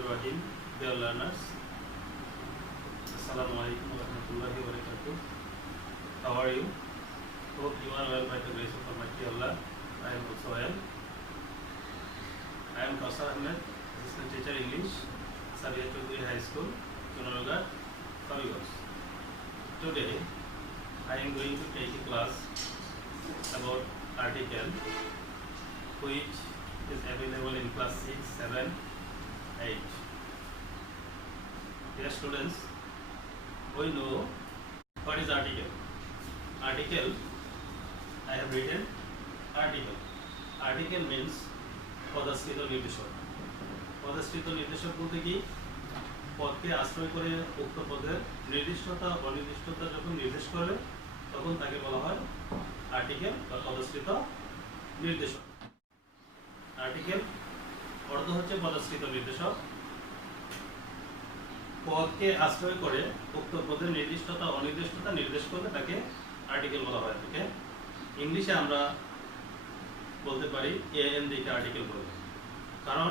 Rahmanir-Rahim, dear learners. Assalamu alaikum wa rahmatullahi wa barakatuh. How are you? Hope you are well by the grace of Almighty Allah. I am also well. I am Kausar Ahmed, Assistant Teacher English, Sabiha Choudhury High School, Chunarugarh, Kaligos. Today, I am going to take a class about article which is available in class 6, 7, 8. Dear students, we know what is article. Article, I have written article. Article means পদস্থিত নির্দেশক। পদস্থিত নির্দেশক বলতে কি, পদকে আশ্রয় করে উক্ত পদের নির্দিষ্টতা অনির্দিষ্টতা যখন নির্দেশ করবে তখন তাকে বলা হয় আর্টিকেল বা পদস্থিত নির্দেশক। আর্টিকেল অর্থ হচ্ছে পদস্থিত নির্দেশক। পদকে আশ্রয় করে উক্ত পদের নির্দিষ্টতা অনির্দিষ্টতা নির্দেশ করলে তাকে আর্টিকেল বলা হয় থাকে। ইংলিশে আমরা বলতে পারি AND কে আর্টিকেল বলবো, কারণ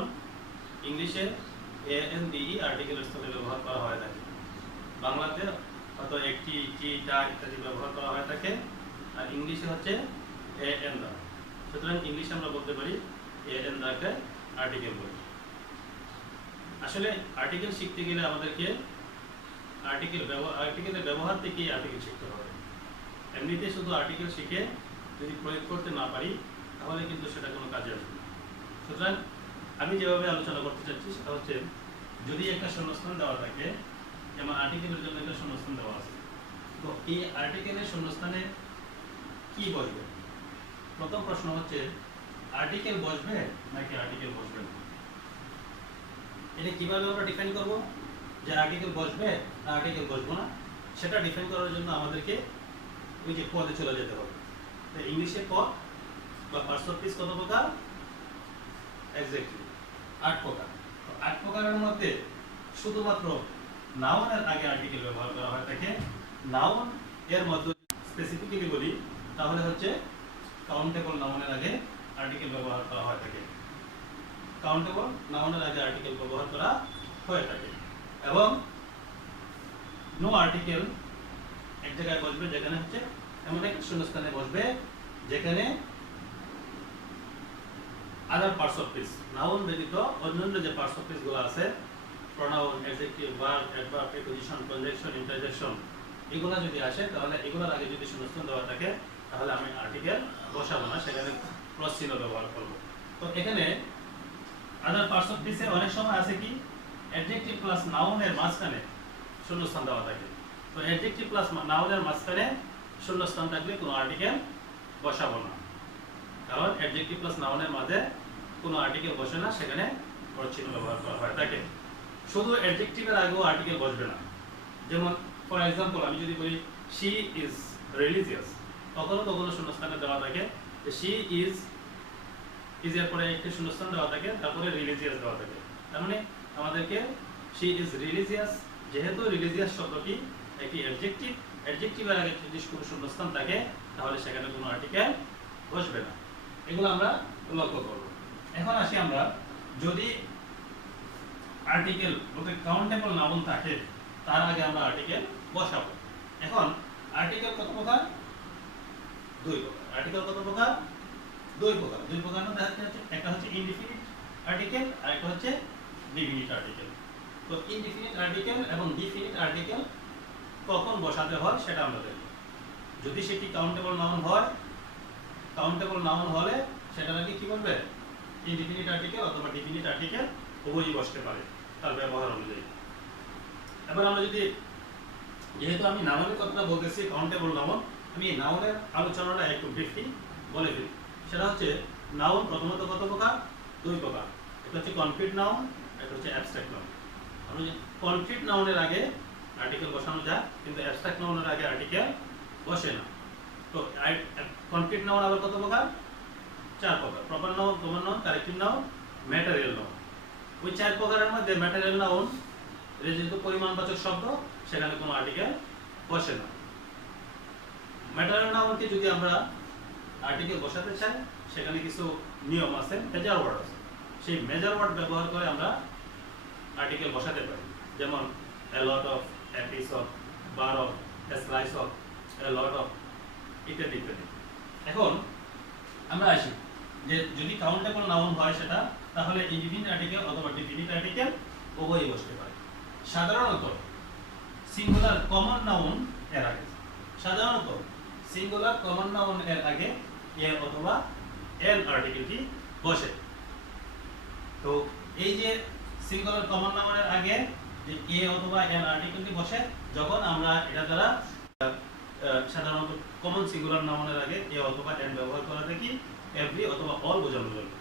ইংলিশে AND আর্টিকেলের স্থলে ব্যবহার করা হয় থাকে। বাংলাতে হয়তো একটি, টি, টা ইত্যাদি ব্যবহার করা হয় থাকে, আর ইংলিশে হচ্ছে AN দ্বারা। সুতরাং ইংলিশে আমরা বলতে পারি AN দ্বারাকে আর্টিকেল বলি। আসলে আর্টিকেল শিখতে গেলে আমাদেরকে আর্টিকেলের ব্যবহার থেকে আর্টিকেল শিখতে হবে। এমনিতে শুধু আর্টিকেল শিখে যদি প্রয়োগ করতে না পারি তাহলে কিন্তু সেটা কোনো কাজে আসবে না। সুতরাং আমি যেভাবে আলোচনা করতে চাচ্ছি সেটা হচ্ছে, যদি একটা শূন্যস্থান দেওয়া থাকে, যেমন আর্টিকেলের জন্য একটা শূন্যস্থান দেওয়া আছে, তো এই আর্টিকেলের শূন্যস্থানে কি বসবে? প্রথম প্রশ্ন হচ্ছে আর্টিকেল বসবে নাকি আর্টিকেল বসবে না। এটা কিভাবে আমরা ডিফাইন করব যে আর্টিকেল বসবে না আর্টিকেল বসবো না? সেটা ডিফাইন করার জন্য আমাদেরকে ওই যে পদে চলে যেতে হবে। তো ইংলিশে পদ বা পার্টস অফ স্পিচ কত প্রকার? এক্স্যাক্টলি 8 প্রকার। তো 8 প্রকারের মধ্যে শুধুমাত্র নাউনের আগে আর্টিকেল ব্যবহার করা হয় থাকে। নাউন এর মধ্যে স্পেসিফিক্যালি বলি তাহলে হচ্ছে কাউন্টেবল নাউনের আগে আর্টিকেল ব্যবহার করা হয় থাকে। কাউন্টেবল নাউনের আগে আর্টিকেল ব্যবহার করা হয়ে থাকে, এবং নো আর্টিকেল এক জায়গায় বসবে যেখানে হচ্ছে এমন এক শূন্যস্থানে বসবে যেখানে other parts of speech, noun ব্যতীত অন্যান্য যে পার্টস অফ স্পিচ গুলো আছে, pronoun, adjective, verb, adverb, preposition, conjunction, interjection, এগুলো যদি আসে তাহলে এগুলোর আগে যদি শূন্যস্থান দেওয়া থাকে তাহলে আমি আর্টিকেল বসাবো না, সেখানে ক্রস চিহ্ন ব্যবহার করব। তো এখানে আদার পার্টস অফ স্পিচে অনেক সময় আছে কি, অ্যাডজেক্টিভ প্লাস নাউনের মাঝখানে শূন্যস্থান দেওয়া থাকে। তো অ্যাডজেক্টিভ প্লাস নাউনের মাঝখানে শূন্যস্থান থাকলে কোনো আর্টিকেল বসাবো না, কারণ অ্যাডজেক্টিভ প্লাস নাউনের মাঝে কোনো আর্টিকেল বসে না, সেখানে ক্রস চিহ্ন ব্যবহার করা হয় থাকে। শুধু অ্যাডজেক্টিভের আগেও আর্টিকেল বসবে না। যেমন ফর এক্সাম্পল আমি যদি বলি শি ইজ রিলিজিয়াস, কখনো কখনো শূন্যস্থানে দেওয়া থাকে যে শি ইজ এর পরে একটি শূন্যস্থান দেওয়া থাকে, তারপরে রিলিজিয়াস দেওয়া থাকে। তার মানে আমাদেরকে শি ইজ রিলিজিয়াস, যেহেতু রিলিজিয়াস শব্দটি একটি অ্যাডজেক্টিভ, অ্যাডজেক্টিভের আগে যদি কোনো শূন্যস্থান থাকে তাহলে সেখানে কোনো আর্টিকেল বসবে না। এগুলো আমরা লক্ষ্য করব। এখন আসি আমরা, যদি আর্টিকেল বলতে কাউন্টেবল নাউন থাকে তার আগে আমরা আর্টিকেল বসাবো। এখন আর্টিকেল কত প্রকার? 2 প্রকার। আর্টিকেল কত প্রকার? 2 প্রকার। 2 প্রকার মধ্যে একটা হচ্ছে ইনডিফিনিট আর্টিকেল আর একটা হচ্ছে ডিফিনিট আর্টিকেল। তো ইনডিফিনিট আর্টিকেল এবং ডিফিনিট আর্টিকেল কখন বসাতে হয় সেটা আমরা দেখব। যদি সেটি কাউন্টেবল নাউন হয়, কাউন্টেবল নাউন হলে সেটার আগে কি বলবে? ইনডিফিনিট আর্টিকেল অথবা ডিফিনিট আর্টিকেল উভয়ই বসতে পারে তার ব্যবহার অনুযায়ী। এবার আমরা যদি, যেহেতু আমি নাউনের কথাটা বলতেছি, কাউন্টেবল নাউন, আমি নাউনের আলোচনাটা একটু ব্রিফলি বলে দিই। সেটা হচ্ছে নাউন প্রথমত কত প্রকার? 2 প্রকার। একটা হচ্ছে কনক্রিট নাউন, একটা হচ্ছে অ্যাবস্ট্রাক্ট নাউন। আমি কনক্রিট নাউনের আগে আর্টিকেল বসানো যায়, কিন্তু অ্যাবস্ট্রাক্ট নাউনের আগে আর্টিকেল বসে না। তো কনক্রিট নাউন আবার কত প্রকার? 4 প্রকার। প্রপার নাউন, প্রমাণ noun, corrective noun, material noun. ওই 4 প্রকারের মধ্যে ম্যাটেরিয়াল নাউন যেহেতু পরিমাণবাচক শব্দ, সেখানে কোনো আর্টিকেল বসে না। ম্যাটেরিয়াল নাউনকে যদি আমরা আর্টিকেল বসাতে চাই সেখানে কিছু নিয়ম আছে, মেজার ওয়ার্ড আছে। সেই মেজার ওয়ার্ড ব্যবহার করে আমরা আর্টিকেল বসাতে পারি, যেমন a lot of, a piece of, bar of, a slice of, a lot of, ইত্যাদি ইত্যাদি। এখন আমরা আসি যে যদি কাউন্টেবল নাউন হয় সেটা, তাহলে ইনডিফিনিট আর্টিকেল অথবা ডেফিনিট আর্টিকেল উভয়ই বসতে পারে। সাধারণত সিঙ্গুলার কমন নাউন এর আগে, সাধারণত সিঙ্গুলার কমন নাউন এর আগে এ অথবা এন আর্টিকেলটি বসে। তো এই যে সিঙ্গুলার কমন নাউনের আগে যে এ অথবা এন আর্টিকেলটি বসে, যখন আমরা এটা দ্বারা সাধারণত কমন সিঙ্গুলার নাউনের আগে এ অথবা এন ব্যবহার করা থাকি এভরি অথবা অল বোঝানোর জন্য।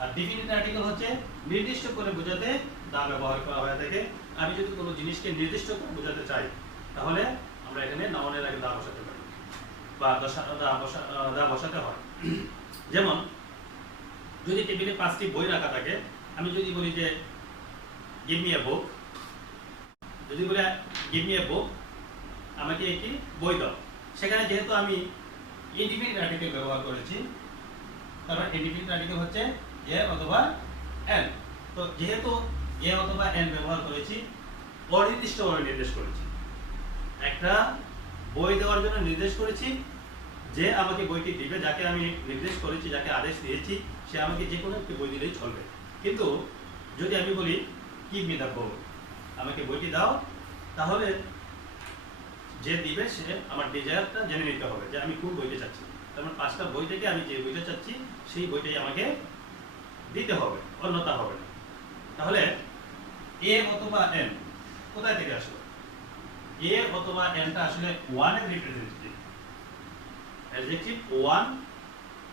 আর ডেফিনিট আর্টিকেল হচ্ছে নির্দিষ্ট করে বোঝাতে দা ব্যবহার করা হয়ে থাকে। আমি যদি কোনো জিনিসকে নির্দিষ্ট করে বোঝাতে চাই, তাহলে আমরা এখানে নাউনের আগে দা বসাতে পারি বা দা বসাতে হয়। যেমন যদি টেবিলে 5টি বই রাখা থাকে, আমি যদি বলি যে গিভ মি এ বুক, যদি বলি গিভ মি এ বুক, আমাকে একটি বই দাও, সেখানে যেহেতু আমি ইনডিফিনিট আর্টিকেল ব্যবহার করেছি, তারপর ইনডিফিনিট আর্টিকেল হচ্ছে এ অথবা এন। তো যেহেতু এ অথবা এন ব্যবহার করেছি, অনির্দিষ্টভাবে নির্দেশ করেছি, একটা বই দেওয়ার জন্য নির্দেশ করেছি, যে আমাকে বইটি দিবে, যাকে আমি নির্দেশ করেছি, যাকে আদেশ দিয়েছি, সে আমাকে যে কোনো একটি বই দিলেই চলবে। কিন্তু যদি আমি বলি গিভ মি দ্য বুক, আমাকে বইটি দাও, তাহলে যে দিবে সে আমার ডিজায়ারটা জেনে নিতে হবে যে আমি কোন বইটা চাচ্ছি। তার মানে 5টা বই থেকে আমি যে বইটা চাচ্ছি সেই বইটাই আমাকে দিতে হবে, অন্যথা হবে না। তাহলে এ অথবা এন কোথায় থেকে আসলো? এ অথবা এনটা আসলে ওয়ান এর রিপ্রেজেন্টেটিভ। অ্যাডজেক্টিভ ওয়ান,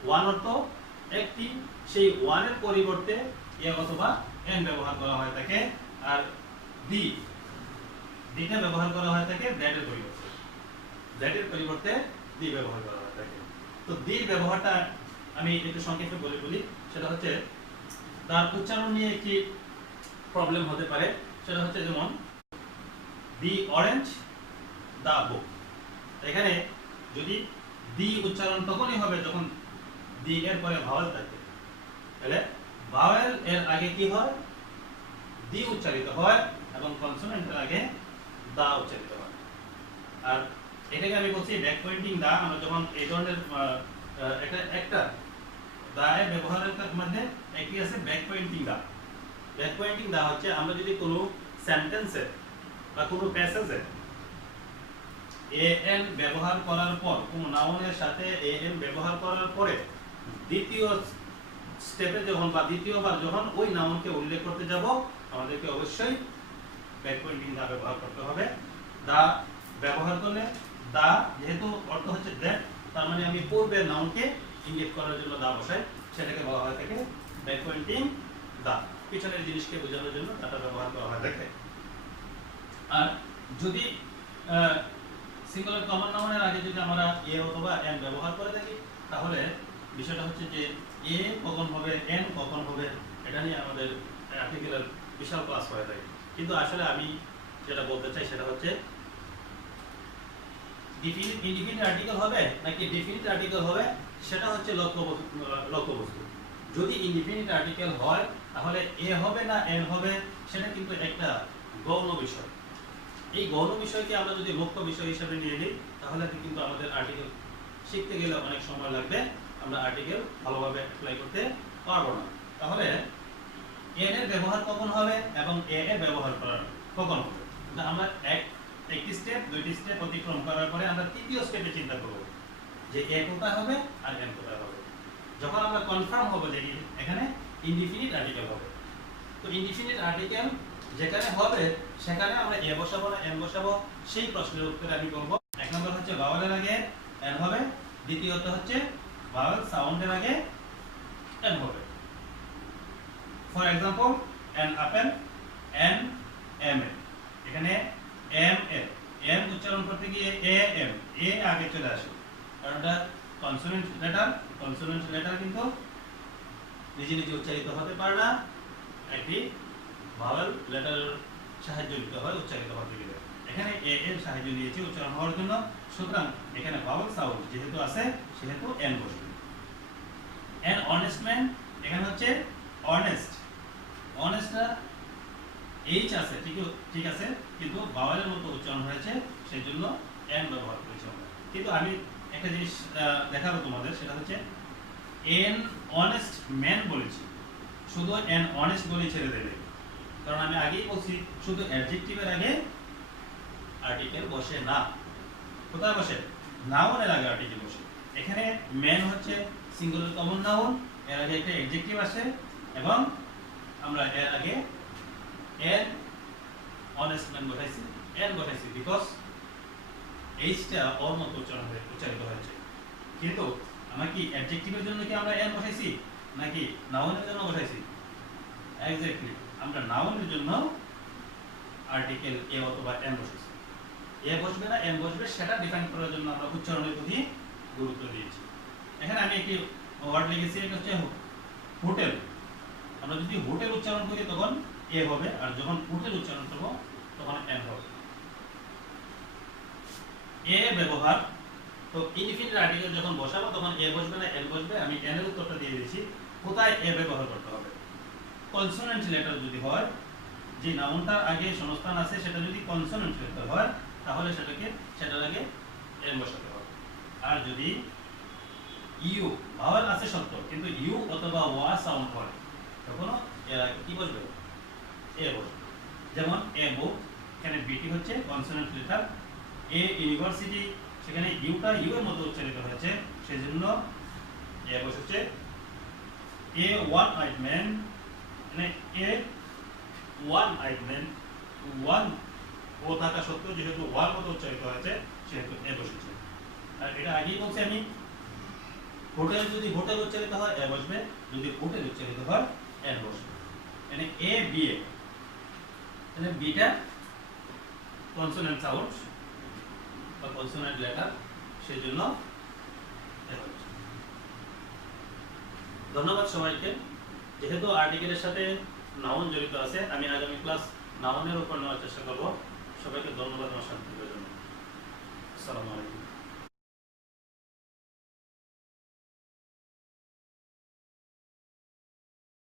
ওয়ান অর্থ একটি, সেই ওয়ানের পরিবর্তে এ অথবা এন ব্যবহার করা হয়ে থাকে। আর দি, দিটা ব্যবহার করা হয়ে থাকে দ্যাট এর পরিবর্তে, দ্যাট এর পরিবর্তে দি ব্যবহার করা হয়ে থাকে। তো দির ব্যবহারটা আমি একটু সংক্ষেপে বলি, সেটা হচ্ছে তার উচ্চারণ নিয়ে একটি প্রবলেম হতে পারে। সেটা হচ্ছে যেমন দি অরেঞ্জ দা বুক, এখানে যদি দি উচ্চারণ তখনই হবে যখন দি এর পরে ভাওয়েল থাকে, তাহলে ভাওয়েল এর আগে কি হয়? দি উচ্চারিত হয় এবং কনসোনেন্টের আগে দা উচ্চারিত হয়। আর এটাকে আমি বলছি ব্যাক পয়েন্টিং দা। আমরা যখন এই ধরনের একটা দা এর ব্যবহারের মধ্যে একটি আছে ব্যাক পয়েন্টিং দা। ব্যাক পয়েন্টিং দা হচ্ছে আমরা যদি কোনো সেন্টেন্সে বা কোনো প্যাসেজে এ এন ব্যবহার করার পর, কোনো নাউনের সাথে এ এন ব্যবহার করার পরে দ্বিতীয় স্টেপে যখন বা দ্বিতীয়বার যখন ওই নাউনকে উল্লেখ করতে যাব, আমাদেরকে অবশ্যই ব্যাক পয়েন্টিং দা ব্যবহার করতে হবে। দা ব্যবহার করলে, দা যেহেতু অর্থ হচ্ছে দ্যাট, তার মানে আমি পূর্বের নাউনকে ইঙ্গিত করার জন্য দা বসাই, সেটাকে বলা হয় থাকে ব্যাক পয়েন্টিং দা। পিছনের জিনিসকে বোঝানোর জন্য দাটা ব্যবহার করা হয় থাকে। আর যদি সিঙ্গুলার কমন নাউনের আগে যদি আমরা এ অথবা এন ব্যবহার করে থাকি, তাহলে বিষয়টা হচ্ছে যে এ কখন হবে, এন কখন হবে, এটা নিয়ে আমাদের আর্টিকেলের বিশাল ক্লাস হয়ে থাকে। কিন্তু আসলে আমি যেটা বলতে চাই সেটা হচ্ছে ইনডিফিনিট আর্টিকেল হবে নাকি ডেফিনিট আর্টিকেল হবে, সেটা হচ্ছে লক্ষ্যবস্তু। যদি ইনডিফিনিট আর্টিকেল হয়, তাহলে এ হবে না এন হবে, সেটা কিন্তু একটা গৌণ বিষয়। এই গৌণ বিষয়কে আমরা যদি মুখ্য বিষয় হিসেবে নিয়ে নিই, তাহলে কিন্তু আমাদের আর্টিকেল শিখতে গেলে অনেক সময় লাগবে, আমরা আর্টিকেল ভালোভাবে অ্যাপ্লাই করতে পারবো না। তাহলে এন এর ব্যবহার কখন হবে এবং এ এর ব্যবহার কখন হবে, আমরা একটি স্টেপ, দুইটি স্টেপ অতিক্রম করার পরে আমরা তৃতীয় স্টেপে চিন্তা করব যে এ কোথায় হবে আর এন কোথায় হবে। যখন আমরা কনফার্ম হব যে এখানে ইনডিফিনিট আর্টিকেল হবে, তো ইনডিফিনিট আর্টিকেল যেখানে হবে সেখানে আমরা এ বসাবো না এন বসাবো, সেই প্রশ্নের উত্তরে আমি বলবো 1 নম্বর হচ্ছে ভাওয়েলের আগে এন হবে, দ্বিতীয়ত হচ্ছে ভাওয়েল সাউন্ডের আগে এন হবে। For example an apple, an ml, এখানে ml, m উচ্চারণ করতে গিয়ে am, a আগে চলে আসে, কারণ এটা কনসোনেন্ট লেটার। কনসোনেন্ট লেটার কিন্তু নিজে নিজে উচ্চারিত হতে পারে না, একটি ভাওয়েল লেটার সাহায্য নিতে হয় উচ্চারিত হতে গেলে। এখানে এ এর সাহায্য নিয়েছি উচ্চারণ হওয়ার জন্য, সুতরাং এখানে ভাওয়েল সাউন্ড যেহেতু আছে সেহেতু এন বসবে। an honest man, এখানে হচ্ছে অনেস্ট, অনেস্টটা এইচ আছে, ঠিক আছে, কিন্তু ভাওয়েলের মতো উচ্চারণ হয়েছে, সেই জন্য এন ব্যবহার করেছি আমরা। কিন্তু আমি একটা জিনিস দেখাবো তোমাদের, সেটা হচ্ছে এন অনেস্ট ম্যান বলেছি, শুধু এন অনেস্ট বলে ছেড়ে দেবে, কারণ আমি আগেই বলছি শুধু অ্যাডজেক্টিভের আগে আর্টিকেল বসে না। কোথায় বসে? নাউনের আগে আর্টিকেল বসে। এখানে ম্যান হচ্ছে সিঙ্গুলার কমন নাউন, এর আগে একটা অ্যাডজেক্টিভ আসে এবং আমরা এর আগে এন অনেস্ট ম্যান বসাইছি বিকজ এইচটা ওর মতো উচ্চারিত হয়েছে। কিন্তু আমরা কি অ্যাডজেক্টিভের জন্য কি আমরা এন বসাইছি নাকি নাউনের জন্য বসাইছি? এক্স্যাক্টলি, আমরা নাউনের জন্য আর্টিকেল এ অথবা এন বসাইছি। এ বসবে না এন বসবে সেটা ডিফাইন করার জন্য আমরা উচ্চারণের প্রতি গুরুত্ব দিয়েছি। এখানে আমি একটি ওয়ার্ড লিখেছি, এটা হচ্ছে হোটেল। আমরা যদি হোটেল উচ্চারণ করি তখন এ হবে, আর যখন হোটেল উচ্চারণ করব তখন এন হবে। এ ব্যবহার তো ইনডিফিনিট আর্টিকেল যখন বসাবো তখন এ বসবে না এন বসবে। আমি এন এর উত্তরটা দিয়ে দিয়েছি। কোথায় এ ব্যবহার করতে হবে? কনসোনেন্ট লেটার যদি হয়, যে নাউনটার আগে শূন্যস্থান আছে সেটা যদি কনসোনেন্ট লেটার হয় তাহলে সেটার আগে এন বসাতে হবে। আর যদি ইউ ভাওয়েল আছে সত্য কিন্তু ইউ অথবা ওয়া সাউন্ড হয় তখন কি বসবে? এ বসবে। যেমন এ বুক, এখানে বিটি হচ্ছে কনসোনেন্ট লেটার। এ ইউনিভার্সিটি, সেখানে ইউটা ইউ এর মতো উচ্চারিত হয়েছে, সেজন্য এ বসেছে। এ ওয়ান আইড ম্যান, মানে এ ওয়ান আইড ম্যান, ওয়ান ও থাকা সত্ত্বেও যেহেতু ওয়ান মতো উচ্চারিত হয়েছে সেহেতু এ বসেছে। আর এটা আগেই বলছি আমি, হোটেল যদি হোটেল উচ্চারিত হয় এ বসবে, যদি হোটেল উচ্চারিত হয় এন বসবে। মানে এ বি এ, মানে বিটা কনসোনেন্ট সাউন্ড বা কনসোনেন্ট লেটার, সেই জন্য এ হচ্ছে। ধন্যবাদ সবাইকে। যেহেতু আর্টিকেলের সাথে নাউন জড়িত আছে, আমি আগামী ক্লাস নাউনের উপর নেওয়ার চেষ্টা করব। সবাইকে ধন্যবাদ আমার সাথে থাকার জন্য। আসসালামু আলাইকুম।